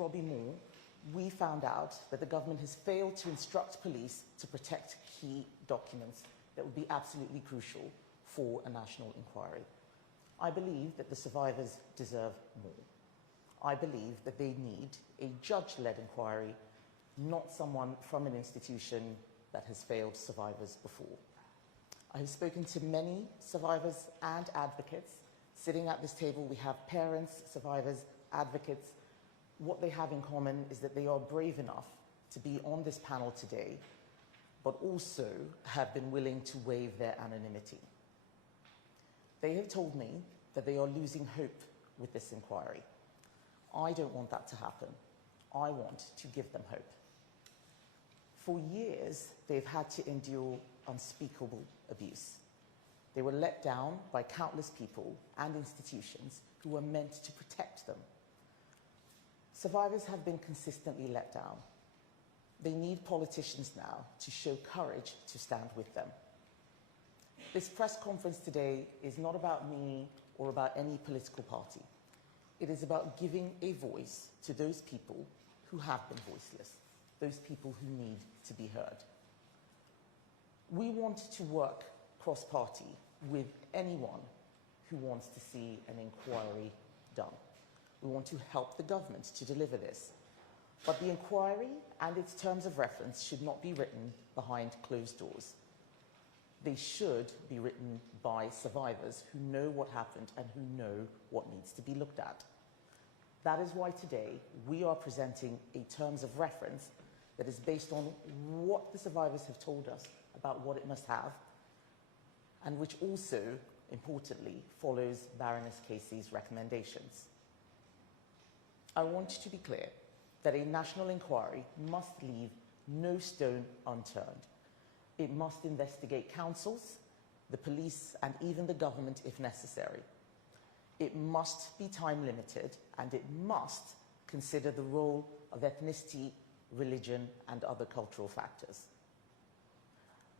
Robbie Moore, we found out that the government has failed to instruct police to protect key documents that would be absolutely crucial for a national inquiry. I believe that the survivors deserve more. I believe that they need a judge-led inquiry, not someone from an institution that has failed survivors before. I have spoken to many survivors and advocates. Sitting at this table, we have parents, survivors, advocates. What they have in common is that they are brave enough to be on this panel today, but also have been willing to waive their anonymity. They have told me that they are losing hope with this inquiry. I don't want that to happen. I want to give them hope. For years, they've had to endure unspeakable abuse. They were let down by countless people and institutions who were meant to protect them. Survivors have been consistently let down. They need politicians now to show courage to stand with them. This press conference today is not about me or about any political party. It is about giving a voice to those people who have been voiceless, those people who need to be heard. We want to work cross-party with anyone who wants to see an inquiry done. We want to help the government to deliver this. But the inquiry and its terms of reference should not be written behind closed doors. They should be written by survivors who know what happened and who know what needs to be looked at. That is why today we are presenting a terms of reference that is based on what the survivors have told us about what it must have, and which also, importantly, follows Baroness Casey's recommendations. I want to be clear that a national inquiry must leave no stone unturned. It must investigate councils, the police, and even the government if necessary. It must be time limited, and it must consider the role of ethnicity, religion, and other cultural factors.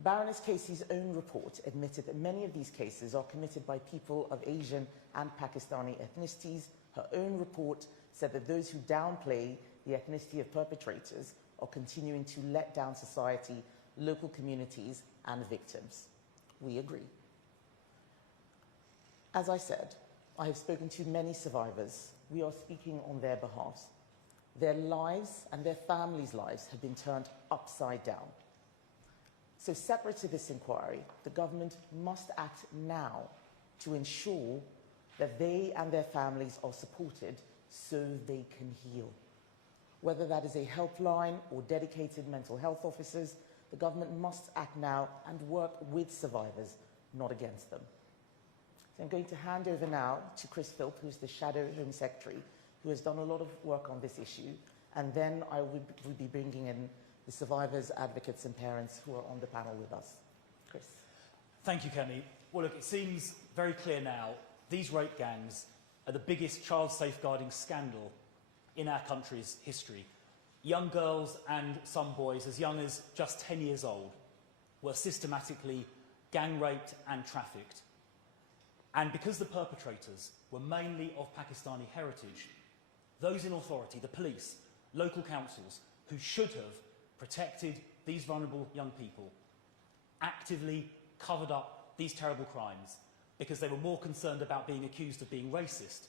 Baroness Casey's own report admitted that many of these cases are committed by people of Asian and Pakistani ethnicities. Her own report said that those who downplay the ethnicity of perpetrators are continuing to let down society, local communities, and victims. We agree. As I said, I have spoken to many survivors. We are speaking on their behalf. Their lives and their families' lives have been turned upside down. So separate to this inquiry, the government must act now to ensure that they and their families are supported so they can heal. Whether that is a helpline or dedicated mental health officers, the government must act now and work with survivors, not against them. So I'm going to hand over now to Philp, who's the Shadow Home Secretary, who has done a lot of work on this issue, and then I will be bringing in the survivors, advocates, and parents who are on the panel with us. Chris. Thank you, Kemi. Well, look, it seems very clear now these rape gangs are the biggest child safeguarding scandal in our country's history. Young girls and some boys as young as just 10 years old were systematically gang raped and trafficked. And because the perpetrators were mainly of Pakistani heritage, those in authority, the police, local councils, who should have protected these vulnerable young people, actively covered up these terrible crimes because they were more concerned about being accused of being racist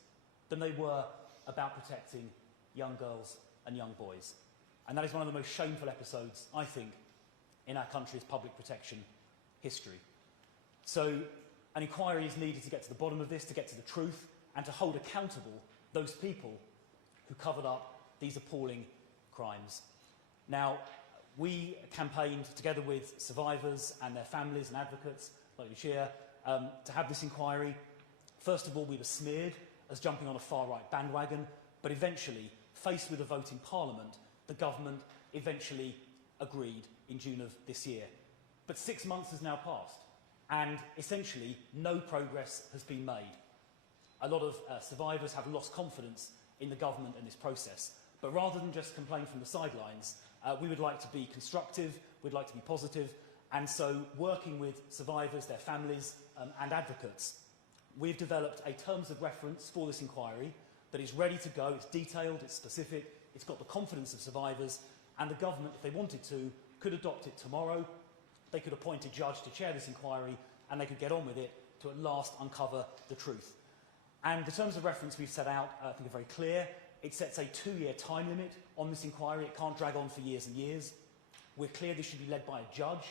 than they were about protecting young girls and young boys. And that is one of the most shameful episodes, I think, in our country's public protection history. So an inquiry is needed to get to the bottom of this, to get to the truth, and to hold accountable those people who covered up these appalling crimes. Now, we campaigned together with survivors and their families and advocates, like Lucia, to have this inquiry. First of all, we were smeared as jumping on a far-right bandwagon, but eventually, faced with a vote in Parliament, the government eventually agreed in June of this year. But 6 months has now passed, and essentially no progress has been made. A lot of survivors have lost confidence in the government and this process. But rather than just complain from the sidelines, we would like to be constructive, we'd like to be positive, and so working with survivors, their families, and advocates, we've developed a terms of reference for this inquiry that is ready to go, it's detailed, it's specific, it's got the confidence of survivors, and the government, if they wanted to, could adopt it tomorrow. They could appoint a judge to chair this inquiry, and they could get on with it to at last uncover the truth. And the terms of reference we've set out, I think, are very clear. It sets a 2-year time limit on this inquiry. It can't drag on for years and years. We're clear this should be led by a judge,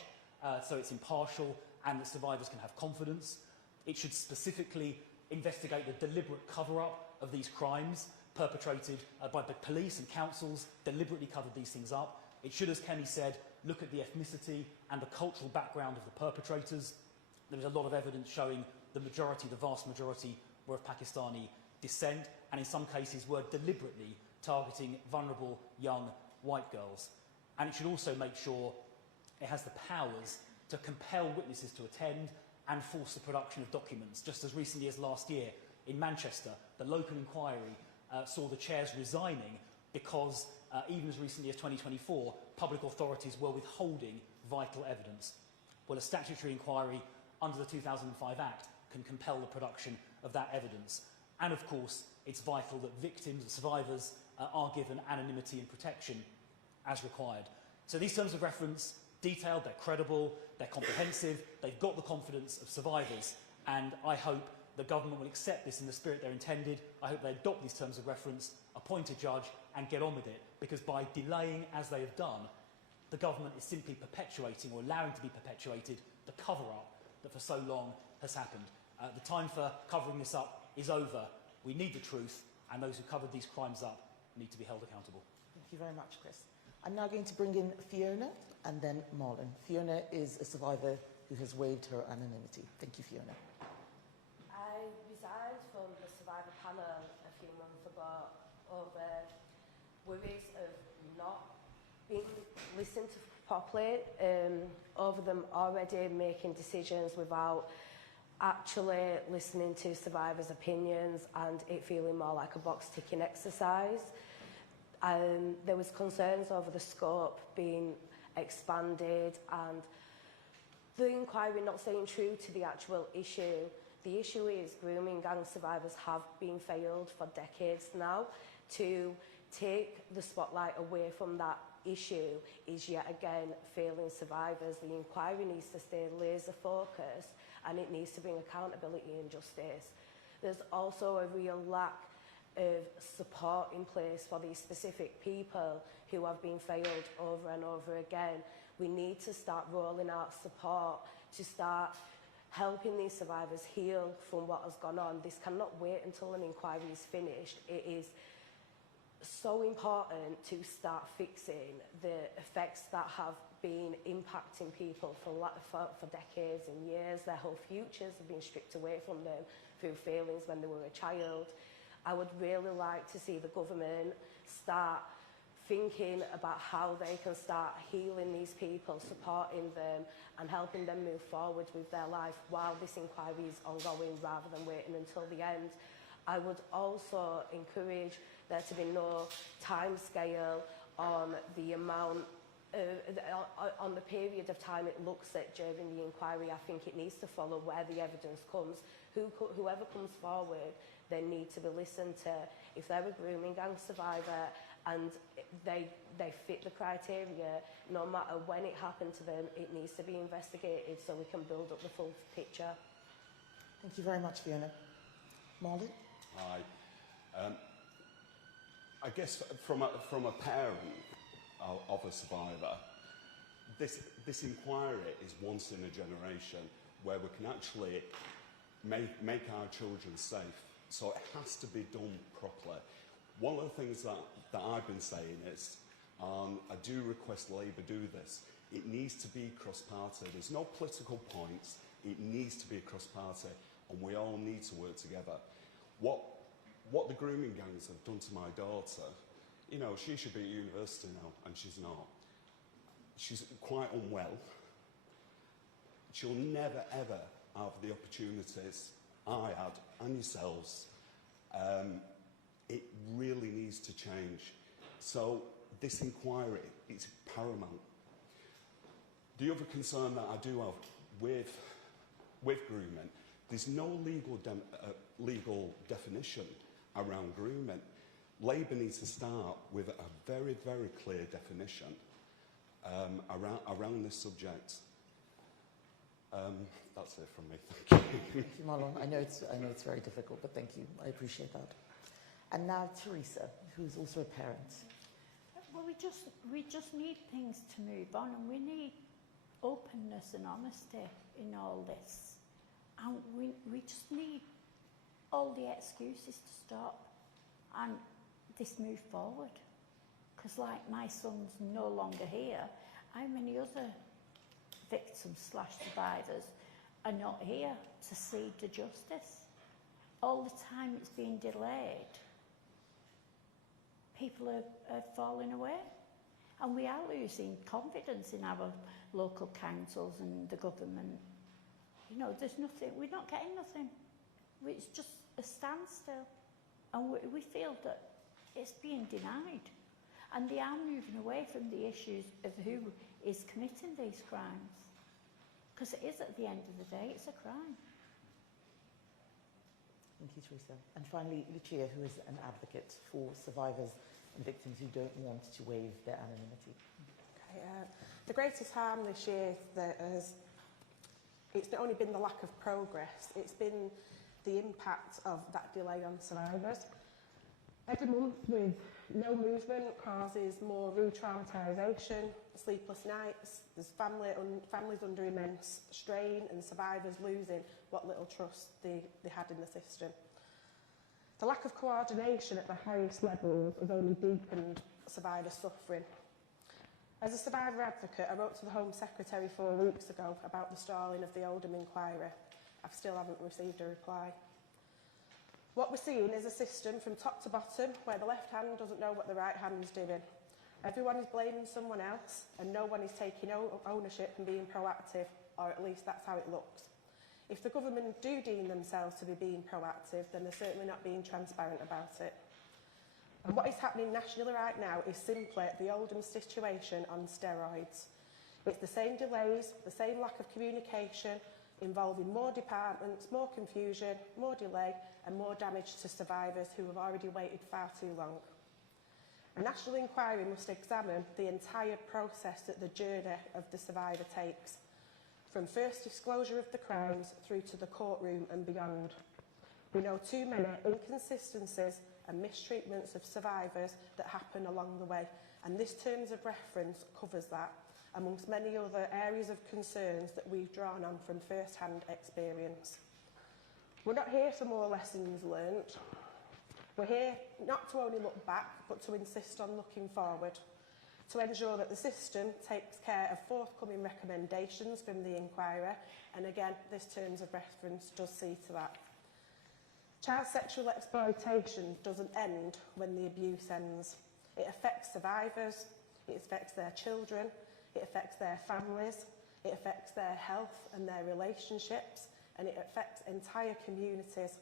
so it's impartial and that survivors can have confidence. It should specifically investigate the deliberate cover-up of these crimes perpetrated by the police and councils, deliberately covered these things up. It should, as Kemi said, look at the ethnicity and the cultural background of the perpetrators. There is a lot of evidence showing the vast majority, were of Pakistani descent, and in some cases were deliberately targeting vulnerable young white girls. And it should also make sure it has the powers to compel witnesses to attend and force the production of documents. Just as recently as last year in Manchester, the local inquiry saw the chairs resigning because even as recently as 2024, public authorities were withholding vital evidence. Well, a statutory inquiry under the 2005 Act can compel the production of that evidence. And of course, it's vital that victims and survivors are given anonymity and protection as required. So these terms of reference, detailed, they're credible, they're comprehensive, they've got the confidence of survivors, and I hope the government will accept this in the spirit they're intended. I hope they adopt these terms of reference, appoint a judge, and get on with it, because by delaying as they have done, the government is simply perpetuating, or allowing to be perpetuated, the cover-up that for so long has happened. The time for covering this up is over. We need the truth, and those who covered these crimes up need to be held accountable. Thank you very much, Chris. I'm now going to bring in Fiona and then Marlon. Fiona is a survivor who has waived her anonymity. Thank you, Fiona. I resigned from the survivor panel a few months ago over worries of not being listened to properly, over them already making decisions without actually listening to survivors' opinions and it feeling more like a box-ticking exercise. There was concerns over the scope being expanded and the inquiry not staying true to the actual issue. The issue is grooming gang survivors have been failed for decades now. To take the spotlight away from that issue is yet again failing survivors. The inquiry needs to stay laser focused and it needs to bring accountability and justice. There's also a real lack of support in place for these specific people who have been failed over and over again. We need to start rolling out support to start helping these survivors heal from what has gone on. This cannot wait until an inquiry is finished. It is so important to start fixing the effects that have been impacting people for decades and years. Their whole futures have been stripped away from them through failings when they were a child. I would really like to see the government start thinking about how they can start healing these people, supporting them and helping them move forward with their life while this inquiry is ongoing rather than waiting until the end. I would also encourage there to be no time scale on the amount on the period of time it looks at during the inquiry. I think it needs to follow where the evidence comes. Whoever comes forward, they need to be listened to. If they're a grooming gang survivor and they fit the criteria, no matter when it happened to them, it needs to be investigated so we can build up the full picture. Thank you very much, Fiona. Marlon? Hi. I guess from a parent of a survivor, this inquiry is once in a generation where we can actually make our children safe. So it has to be done properly. One of the things that I've been saying is, I do request Labour do this. It needs to be cross-party. There's no political points. It needs to be cross-party, and we all need to work together. What the grooming gangs have done to my daughter, you know, she should be at university now, and she's not. She's quite unwell. She'll never, ever have the opportunities I had, and yourselves. It really needs to change. So this inquiry is paramount. The other concern that I do have with grooming, there's no legal definition around grooming. Labour needs to start with a very, very clear definition around this subject. That's it from me. Thank you. Thank you, Marlon. I know it's very difficult, but thank you. I appreciate that. And now Teresa, who's also a parent. Well, we just need things to move on, and we need openness and honesty in all this. And we just need all the excuses to stop and this move forward. Because like my son's no longer here, how many other victims/survivors are not here to see the justice? All the time it's been delayed, people are falling away. And we are losing confidence in our local councils and the government. You know, there's nothing, we're not getting nothing. It's just a standstill. And we feel that it's being denied. And they are moving away from the issues of who is committing these crimes. Because it is, at the end of the day, it's a crime. Thank you, Teresa. And finally, Lucia, who is an advocate for survivors and victims who don't want to waive their anonymity. Okay, the greatest harm this year it's not only been the lack of progress, it's been the impact of that delay on survivors. Every month with no movement causes more re-traumatisation, sleepless nights, there's families under immense strain and survivors losing what little trust they had in the system. The lack of coordination at the highest levels has only deepened survivor suffering. As a survivor advocate, I wrote to the Home Secretary 4 weeks ago about the stalling of the Oldham inquiry. I still haven't received a reply. What we're seeing is a system from top to bottom where the left hand doesn't know what the right hand is doing. Everyone is blaming someone else and no one is taking ownership and being proactive, or at least that's how it looks. If the government do deem themselves to be being proactive, then they're certainly not being transparent about it. And what is happening nationally right now is simply the Oldham situation on steroids. It's the same delays, the same lack of communication, involving more departments, more confusion, more delay and more damage to survivors who have already waited far too long. A national inquiry must examine the entire process that the journey of the survivor takes, from first disclosure of the crimes through to the courtroom and beyond. We know too many inconsistencies and mistreatments of survivors that happen along the way, and this terms of reference covers that, amongst many other areas of concerns that we've drawn on from first-hand experience. We're not here for more lessons learnt. We're here not to only look back, but to insist on looking forward, to ensure that the system takes care of forthcoming recommendations from the inquiry, and again, this terms of reference does see to that. Child sexual exploitation doesn't end when the abuse ends. It affects survivors, it affects their children, it affects their families, it affects their health and their relationships, and it affects entire communities.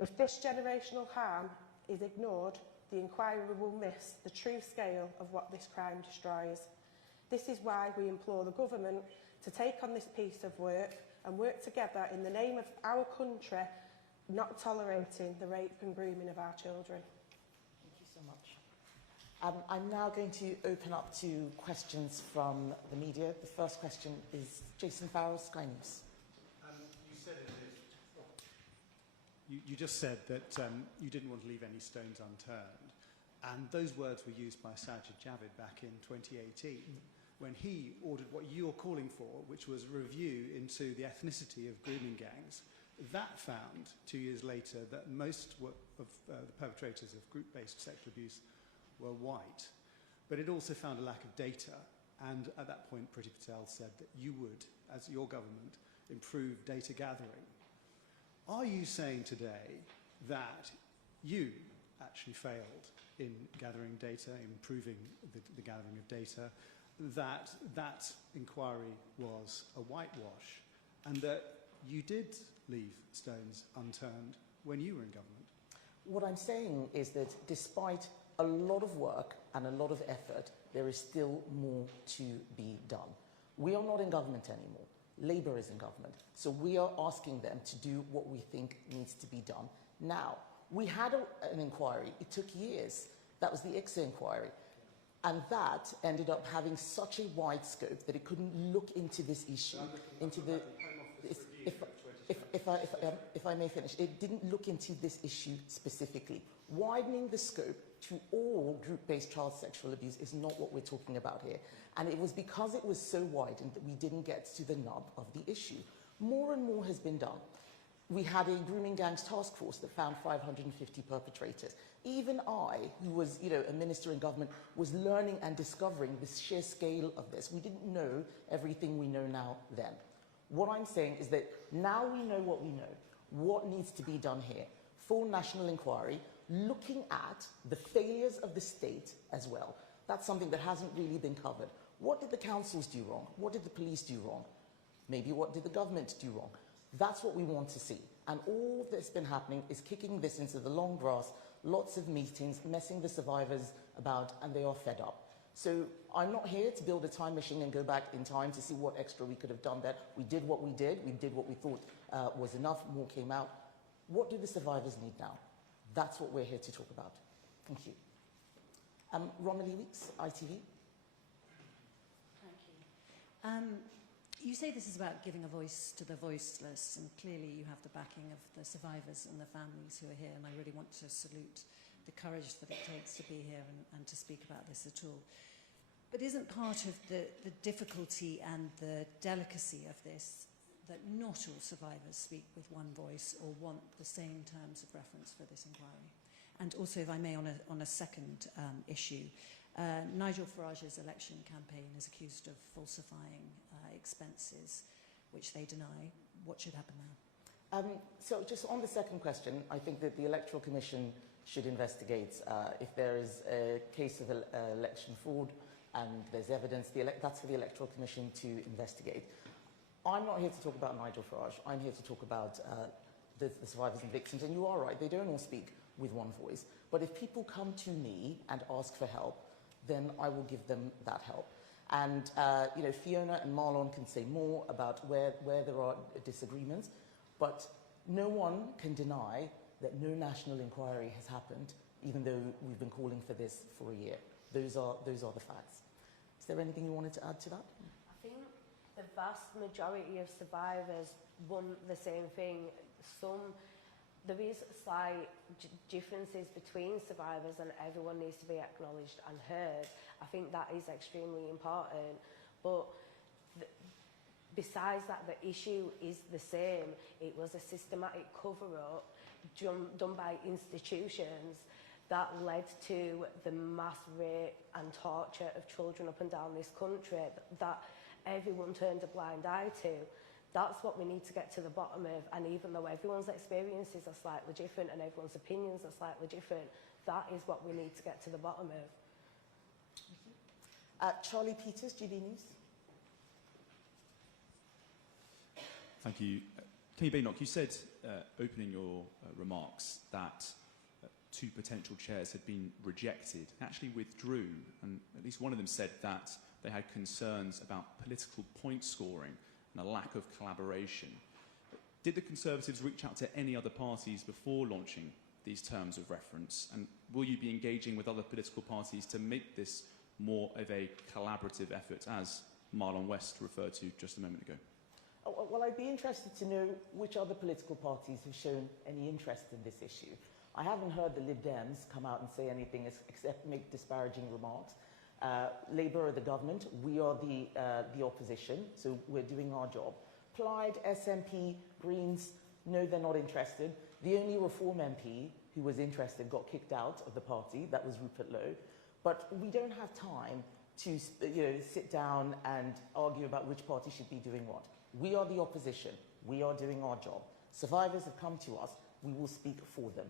If this generational harm is ignored, the inquiry will miss the true scale of what this crime destroys. This is why we implore the government to take on this piece of work and work together in the name of our country, not tolerating the rape and grooming of our children. Thank you so much. I'm now going to open up to questions from the media. The first question is Jason Farrell, Sky News. You said you just said that you didn't want to leave any stones unturned, and those words were used by Sajid Javid back in 2018 when he ordered what you're calling for, which was a review into the ethnicity of grooming gangs. That found, 2 years later, that most of the perpetrators of group-based sexual abuse were white. But it also found a lack of data, and at that point Priti Patel said that you would, as your government, improve data gathering. Are you saying today that you actually failed in gathering data, improving the gathering of data, that that inquiry was a whitewash, and that you did leave stones unturned when you were in government? What I'm saying is that despite a lot of work and a lot of effort, there is still more to be done. We are not in government anymore. Labour is in government. So we are asking them to do what we think needs to be done. Now, We had an inquiry. It took years. That was the ICSA inquiry. And that ended up having such a wide scope that it couldn't look into this issue, into the... If I may finish, it didn't look into this issue specifically. Widening the scope to all group-based child sexual abuse is not what we're talking about here. And it was because it was so widened that we didn't get to the nub of the issue. More and more has been done. We had a grooming gangs task force that found 550 perpetrators. Even I, who was, a minister in government, was learning and discovering the sheer scale of this. We didn't know everything we know now then. What I'm saying is that now we know what we know. What needs to be done here? Full national inquiry, looking at the failures of the state as well. That's something that hasn't really been covered. What did the councils do wrong? What did the police do wrong? Maybe what did the government do wrong? That's what we want to see. And all that's been happening is kicking this into the long grass, lots of meetings, messing the survivors about, and they are fed up. So I'm not here to build a time machine and go back in time to see what extra we could have done there. We did what we did what we thought was enough, more came out. What do the survivors need now? That's what we're here to talk about. Thank you. Romilly Weeks, ITV. Thank you. You say this is about giving a voice to the voiceless, and clearly you have the backing of the survivors and the families who are here, and I really want to salute the courage that it takes to be here and to speak about this at all. But isn't part of the difficulty and the delicacy of this that not all survivors speak with one voice or want the same terms of reference for this inquiry? And also, if I may, on a second issue, Nigel Farage's election campaign is accused of falsifying expenses, which they deny. What should happen now? So just on the second question, I think that the Electoral Commission should investigate if there is a case of election fraud and there's evidence. That's for the Electoral Commission to investigate. I'm not here to talk about Nigel Farage. I'm here to talk about the survivors and victims. And you are right, they don't all speak with one voice. But if people come to me and ask for help, then I will give them that help. And Fiona and Marlon can say more about where there are disagreements, but no one can deny that no national inquiry has happened, even though we've been calling for this for a year. Those are the facts. Is there anything you wanted to add to that? I think the vast majority of survivors want the same thing. There is slight differences between survivors, and everyone needs to be acknowledged and heard. I think that is extremely important. But besides that, the issue is the same. It was a systematic cover-up done by institutions that led to the mass rape and torture of children up and down this country that everyone turned a blind eye to. That's what we need to get to the bottom of, and even though everyone's experiences are slightly different and everyone's opinions are slightly different, that is what we need to get to the bottom of. Charlie Peters, GB News. Thank you. Kemi Badenoch, you said, opening your remarks, that two potential chairs had been rejected, actually withdrew, and at least one of them said that they had concerns about political point scoring and a lack of collaboration. Did the Conservatives reach out to any other parties before launching these terms of reference? And will you be engaging with other political parties to make this more of a collaborative effort, as Marlon West referred to just a moment ago? Well, I'd be interested to know which other political parties have shown any interest in this issue. I haven't heard the Lib Dems come out and say anything except make disparaging remarks. Labour are the government, we are the opposition, so we're doing our job. Plaid, SNP, Greens, no, they're not interested. The only Reform MP who was interested got kicked out of the party, that was Rupert Lowe. But we don't have time to sit down and argue about which party should be doing what. We are the opposition, we are doing our job. Survivors have come to us, we will speak for them.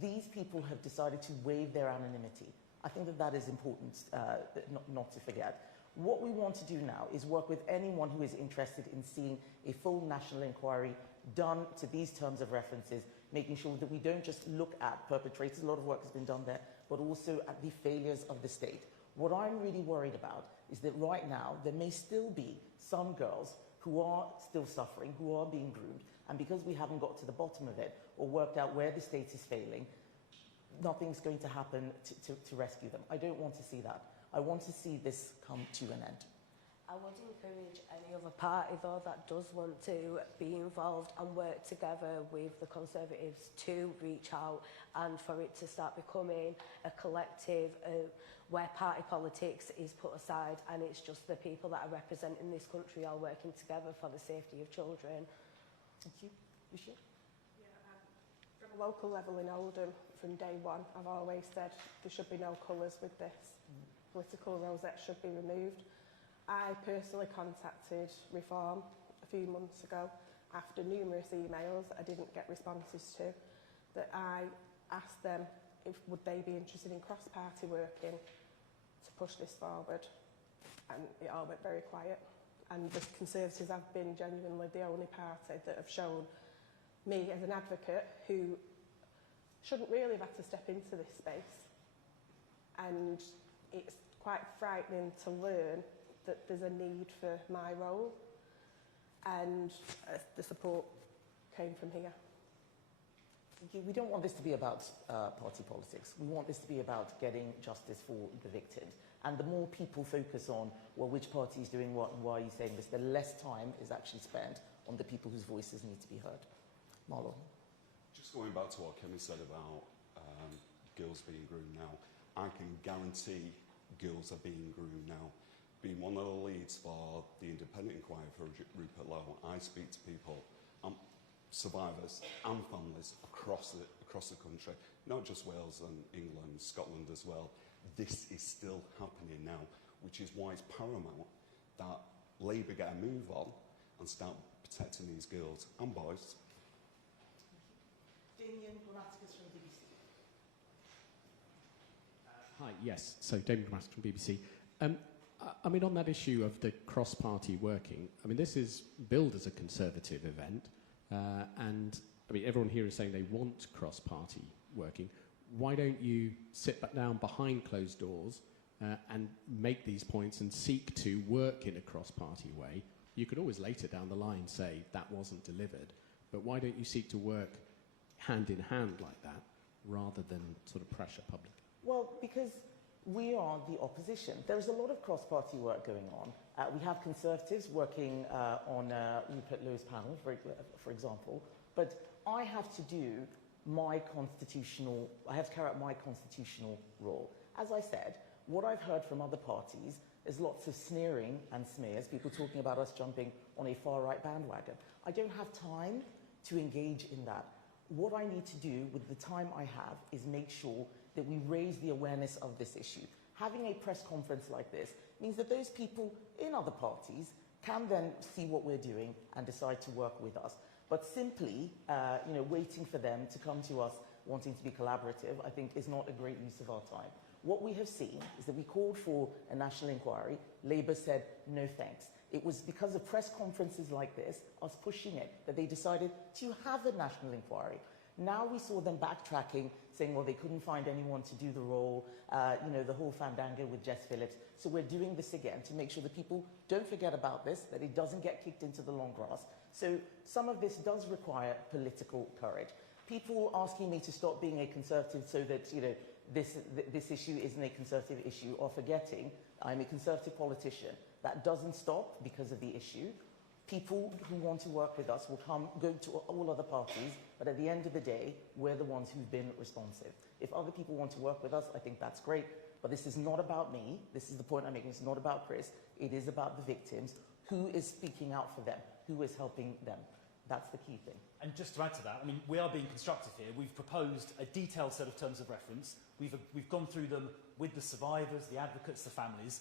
These people have decided to waive their anonymity. I think that is important not to forget. What we want to do now is work with anyone who is interested in seeing a full national inquiry done to these terms of references, making sure that we don't just look at perpetrators, a lot of work has been done there, but also at the failures of the state. What I'm really worried about is that right now there may still be some girls who are still suffering, who are being groomed, and because we haven't got to the bottom of it or worked out where the state is failing, nothing's going to happen to rescue them. I don't want to see that. I want to see this come to an end. I would encourage any other party, though, that does want to be involved and work together with the Conservatives to reach out and for it to start becoming a collective where party politics is put aside and it's just the people that are representing this country all working together for the safety of children. Thank you. Lucia? From a local level in Oldham, from day one, I've always said there should be no colours with this. Political rosette should be removed. I personally contacted Reform a few months ago after numerous emails that I didn't get responses to, that I asked them if would they be interested in cross-party working to push this forward, and it all went very quiet. And the Conservatives have been genuinely the only party that have shown me as an advocate who shouldn't really have had to step into this space. And it's quite frightening to learn that there's a need for my role, and the support came from here. We don't want this to be about party politics. We want this to be about getting justice for the victims. And the more people focus on, well, which party is doing what and why are you saying this, the less time is actually spent on the people whose voices need to be heard. Marlon? Just going back to what Kemi said about girls being groomed now, I can guarantee girls are being groomed now. Being one of the leads for the independent inquiry for Rupert Lowe, I speak to people, survivors and families across the country, not just Wales and England, Scotland as well. This is still happening now, which is why it's paramount that Labour get a move on and start protecting these girls and boys. Damien Grammaticus from BBC. Hi, yes, so Damien Grammaticus from BBC. I mean, on that issue of the cross-party working, I mean, this is billed as a Conservative event, and I mean, everyone here is saying they want cross-party working. Why don't you sit back down behind closed doors and make these points and seek to work in a cross-party way? You could always later down the line say that wasn't delivered, but why don't you seek to work hand in hand like that rather than sort of pressure public? Well, because we are the opposition. There's a lot of cross-party work going on. We have Conservatives working on Rupert Lowe's panel, for example, but I have to carry out my constitutional role. As I said, what I've heard from other parties is lots of sneering and smears, people talking about us jumping on a far-right bandwagon. I don't have time to engage in that. What I need to do with the time I have is make sure that we raise the awareness of this issue. Having a press conference like this means that those people in other parties can then see what we're doing and decide to work with us. But simply, waiting for them to come to us wanting to be collaborative, I think is not a great use of our time. What we have seen is that we called for a national inquiry. Labour said, no thanks. It was because of press conferences like this, us pushing it, that they decided to have a national inquiry. Now we saw them backtracking, saying, well, they couldn't find anyone to do the role, the whole fandango with Jess Phillips. So we're doing this again to make sure that people don't forget about this, that it doesn't get kicked into the long grass. So some of this does require political courage. People asking me to stop being a Conservative so that, this issue isn't a Conservative issue, or forgetting I'm a Conservative politician. That doesn't stop because of the issue. People who want to work with us will go to all other parties, but at the end of the day, we're the ones who've been responsive. If other people want to work with us, I think that's great, but this is not about me. This is the point I'm making. It's not about Chris. It is about the victims. Who is speaking out for them? Who is helping them? That's the key thing. And just to add to that, I mean, we are being constructive here. We've proposed a detailed set of terms of reference. We've gone through them with the survivors, the advocates, the families.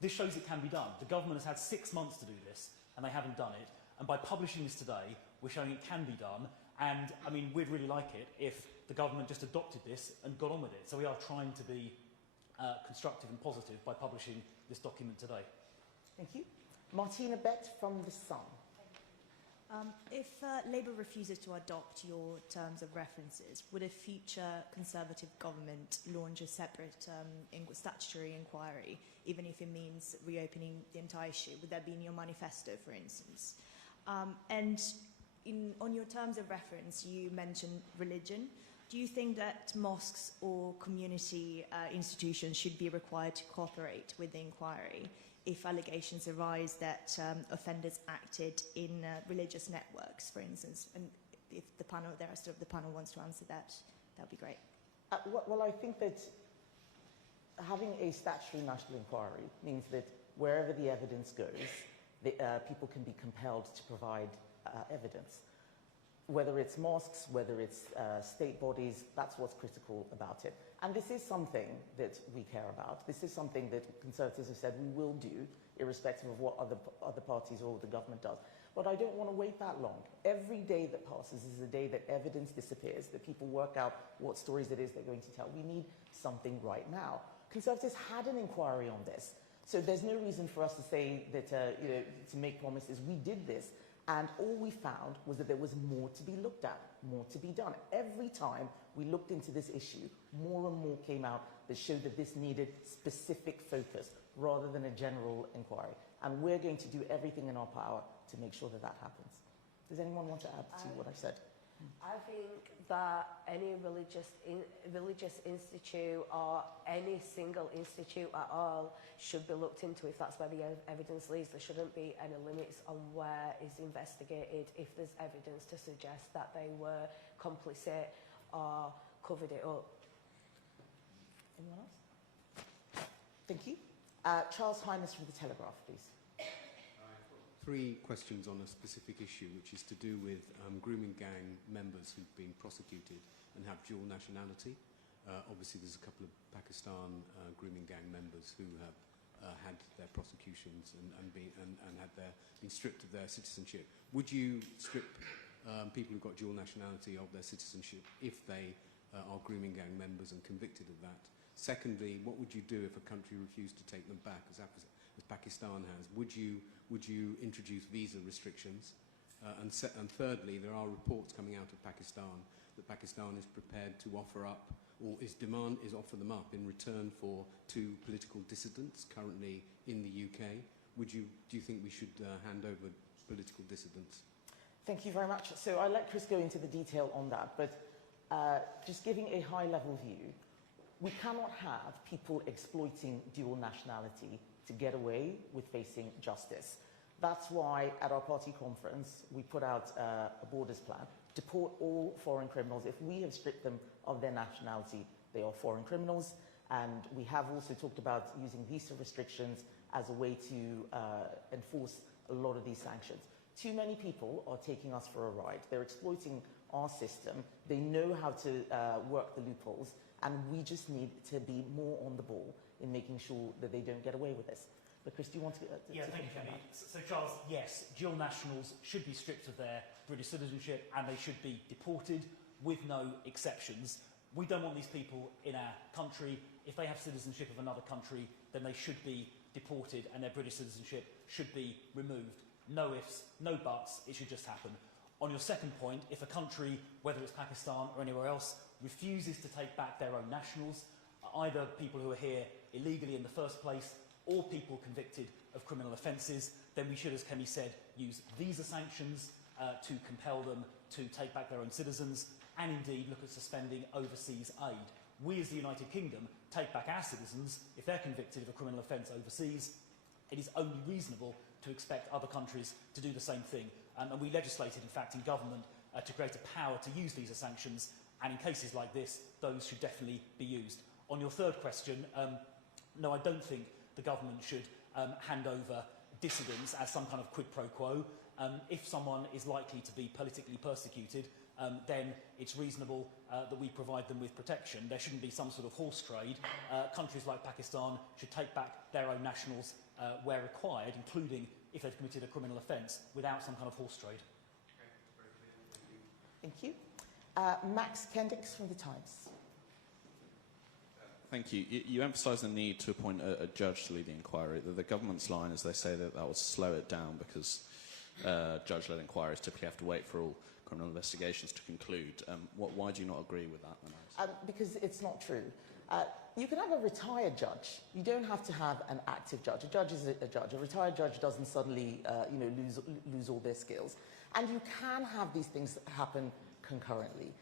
This shows it can be done. The government has had 6 months to do this, and they haven't done it. And by publishing this today, we're showing it can be done. And, I mean, we'd really like it if the government just adopted this and got on with it. So we are trying to be constructive and positive by publishing this document today. Thank you. Martina Bett from The Sun. If Labour refuses to adopt your terms of references, would a future Conservative government launch a separate statutory inquiry, even if it means reopening the entire issue? Would that be in your manifesto, for instance? And on your terms of reference, you mentioned religion. Do you think that mosques or community institutions should be required to cooperate with the inquiry if allegations arise that offenders acted in religious networks, for instance? And if the panel, the rest of the panel wants to answer that, that would be great. Well, I think that having a statutory national inquiry means that wherever the evidence goes, people can be compelled to provide evidence. Whether it's mosques, whether it's state bodies, that's what's critical about it. And this is something that we care about. This is something that Conservatives have said we will do, irrespective of what other parties or the government does. But I don't want to wait that long. Every day that passes is a day that evidence disappears, that people work out what stories it is they're going to tell. We need something right now. Conservatives had an inquiry on this. So there's no reason for us to say that, to make promises. We did this. And all we found was that there was more to be looked at, more to be done. Every time we looked into this issue, more and more came out that showed that this needed specific focus rather than a general inquiry. And we're going to do everything in our power to make sure that that happens. Does anyone want to add to what I've said? I think that any religious institute or any single institute at all should be looked into if that's where the evidence leads. There shouldn't be any limits on where is investigated if there's evidence to suggest that they were complicit or covered it up. Anyone else? Thank you. Charles Hymas from The Telegraph, please. Three questions on a specific issue, which is to do with grooming gang members who've been prosecuted and have dual nationality. Obviously, there's a couple of Pakistan grooming gang members who have had their prosecutions and been stripped of their citizenship. Would you strip people who've got dual nationality of their citizenship if they are grooming gang members and convicted of that? Secondly, what would you do if a country refused to take them back, as Pakistan has? Would you introduce visa restrictions? And thirdly, there are reports coming out of Pakistan that Pakistan is prepared to offer up, or offer them up in return for 2 political dissidents currently in the UK. Do you think we should hand over political dissidents? Thank you very much. So I'll let Chris go into the detail on that, but just giving a high-level view, we cannot have people exploiting dual nationality to get away with facing justice. That's why at our party conference we put out a borders plan. Deport all foreign criminals. If we have stripped them of their nationality, they are foreign criminals. And we have also talked about using visa restrictions as a way to enforce a lot of these sanctions. Too many people are taking us for a ride. They're exploiting our system. They know how to work the loopholes. And we just need to be more on the ball in making sure that they don't get away with this. But Chris, do you want to thank you, Kemi. So Charles, yes, dual nationals should be stripped of their British citizenship and they should be deported with no exceptions. We don't want these people in our country. If they have citizenship of another country, then they should be deported and their British citizenship should be removed. No ifs, no buts, it should just happen. On your second point, if a country, whether it's Pakistan or anywhere else, refuses to take back their own nationals, either people who are here illegally in the first place or people convicted of criminal offences, then we should, as Kemi said, use visa sanctions to compel them to take back their own citizens and indeed look at suspending overseas aid. We as the United Kingdom take back our citizens if they're convicted of a criminal offence overseas. It is only reasonable to expect other countries to do the same thing. And we legislated, in fact, in government to create a power to use visa sanctions, and in cases like this, those should definitely be used. On your third question, no, I don't think the government should hand over dissidents as some kind of quid pro quo. If someone is likely to be politically persecuted, then it's reasonable that we provide them with protection. There shouldn't be some sort of horse trade. Countries like Pakistan should take back their own nationals where required, including if they've committed a criminal offence, without some kind of horse trade. Thank you. Max Kendricks from The Times. Thank you. You emphasise the need to appoint a judge to lead the inquiry. The government's line is they say that will slow it down because judge-led inquiries typically have to wait for all criminal investigations to conclude. Why do you not agree with that? Because it's not true. You can have a retired judge. You don't have to have an active judge. A judge is a judge. A retired judge doesn't suddenly lose all their skills. And you can have these things happen concurrently.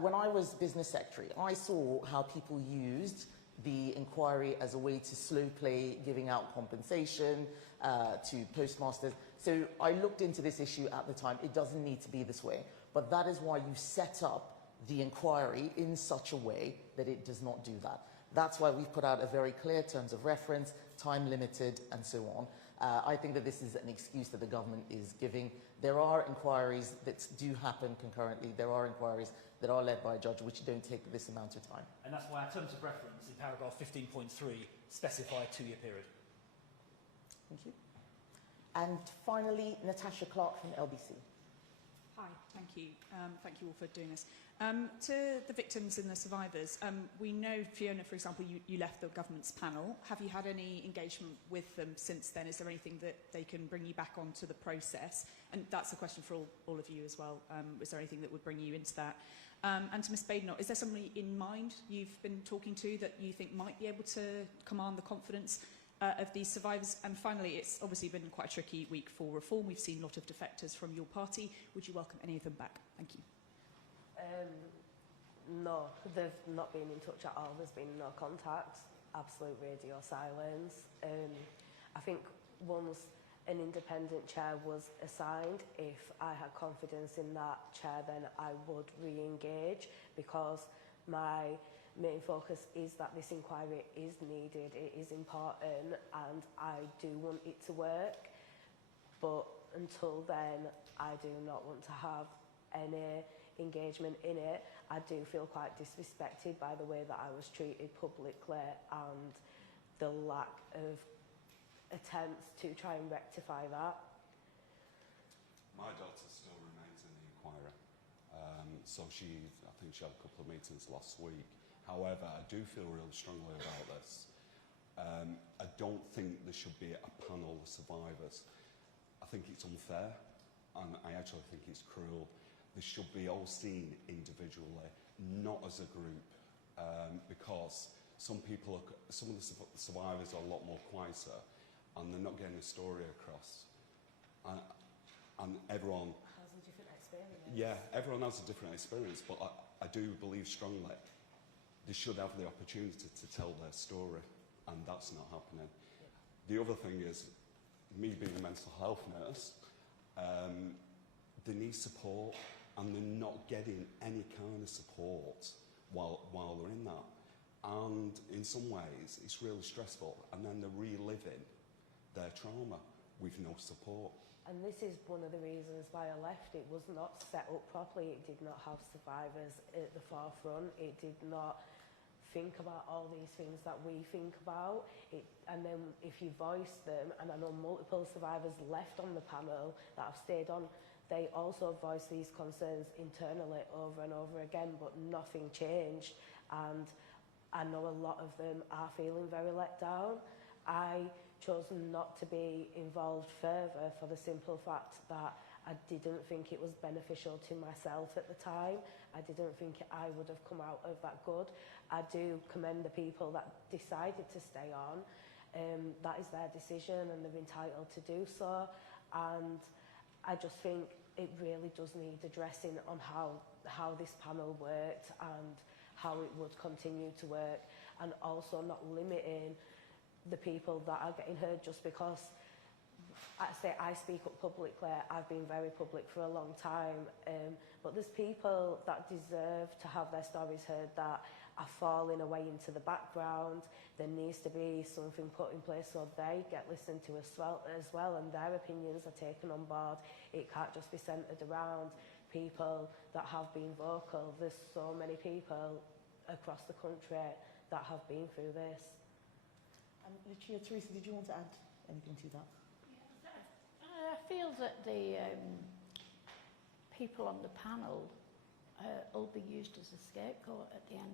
When I was business secretary, I saw how people used the inquiry as a way to slow play, giving out compensation to postmasters. So I looked into this issue at the time. It doesn't need to be this way. But that is why you set up the inquiry in such a way that it does not do that. That's why we've put out a very clear terms of reference, time limited, and so on. I think that this is an excuse that the government is giving. There are inquiries that do happen concurrently. There are inquiries that are led by a judge which don't take this amount of time. And that's why our terms of reference in paragraph 15.3 specify a 2-year period. Thank you. And finally, Natasha Clark from LBC. Hi, thank you. Thank you all for doing this. To the victims and the survivors, we know, Fiona, for example, you left the government's panel. Have you had any engagement with them since then? Is there anything that they can bring you back onto the process? And that's a question for all of you as well. Is there anything that would bring you into that? And to Ms Badenoch, is there somebody in mind you've been talking to that you think might be able to command the confidence of these survivors? And finally, it's obviously been quite a tricky week for reform. We've seen a lot of defectors from your party. Would you welcome any of them back? Thank you. No, they've not been in touch at all. There's been no contact, absolute radio silence. I think once an independent chair was assigned, if I had confidence in that chair, then I would re-engage, because my main focus is that this inquiry is needed, it is important, and I do want it to work. But until then, I do not want to have any engagement in it. I do feel quite disrespected by the way that I was treated publicly and the lack of attempts to try and rectify that. My daughter still remains in the inquiry. So I think she had a couple of meetings last week. However, I do feel really strongly about this. I don't think there should be a panel of survivors. I think it's unfair, and I actually think it's cruel. They should be all seen individually, not as a group, because some of the survivors are a lot more quieter, and they're not getting the story across. And everyone has a different experience. Yeah, everyone has a different experience, but I do believe strongly they should have the opportunity to tell their story, and that's not happening. Yeah. The other thing is, me being a mental health nurse, they need support, and they're not getting any kind of support while they're in that. And in some ways, it's really stressful, and then they're reliving their trauma with no support. And this is one of the reasons why I left. It was not set up properly. It did not have survivors at the forefront. It did not think about all these things that we think about. And then if you voice them, and I know multiple survivors left on the panel that have stayed on, they also voiced these concerns internally over and over again, but nothing changed. And I know a lot of them are feeling very let down. I chose not to be involved further for the simple fact that I didn't think it was beneficial to myself at the time. I didn't think I would have come out of that good. I do commend the people that decided to stay on. That is their decision, and they're entitled to do so. And I just think it really does need addressing on how this panel worked and how it would continue to work, and also not limiting the people that are getting heard just because I speak up publicly. I've been very public for a long time, but there's people that deserve to have their stories heard that are falling away into the background. There needs to be something put in place so they get listened to as well, and their opinions are taken on board. It can't just be centred around people that have been vocal. There's so many people across the country that have been through this. Lucia, Teresa, did you want to add anything to that? I feel that the people on the panel will be used as a scapegoat at the end